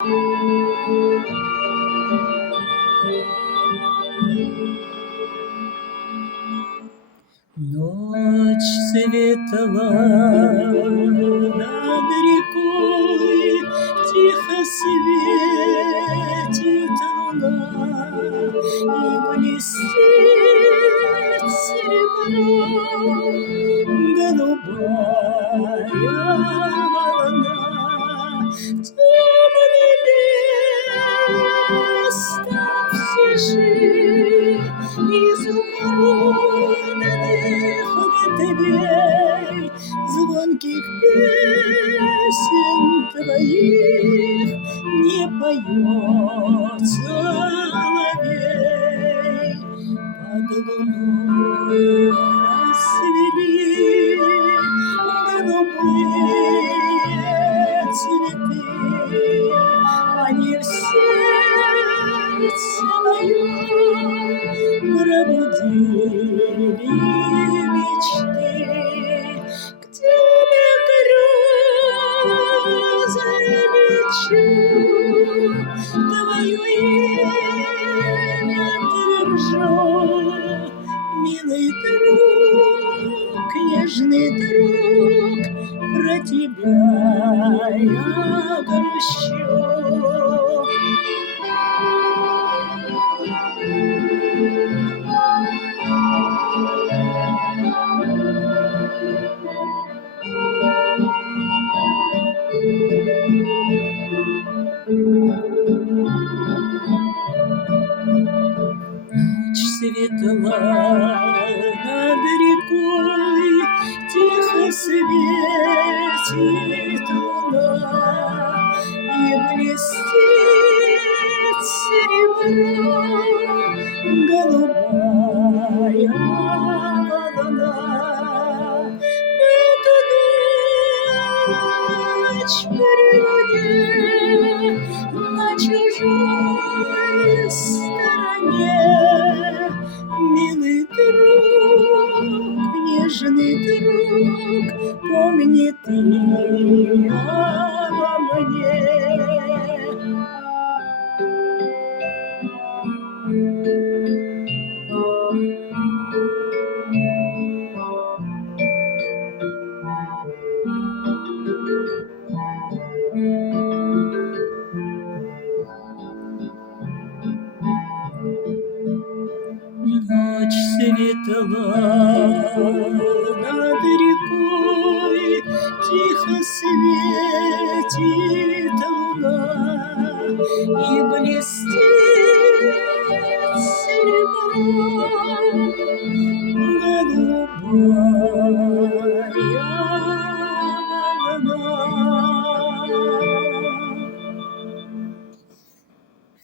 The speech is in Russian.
Ночь светла над рекой, тихо светит луна, и блестит серебром голубая волна. Темный лес там все жив, изумрудных ветвей, звонких песен твоих не поет соловей. Под луной расцвели голубые цветы, они в сердце моем пробудили мечты. Где я грезой лечу, твое имя держу, милый друг, нежный друг, про тебя я грущу. Ночь светла над рекой, тихо светит луна, и блестит серебром голубая волна. В эту ночь при луне на чужой стороне, милый друг, нежный друг, помни ты обо мне. Ночь светла над рекой, тихо светит луна, и блестит серебром голубая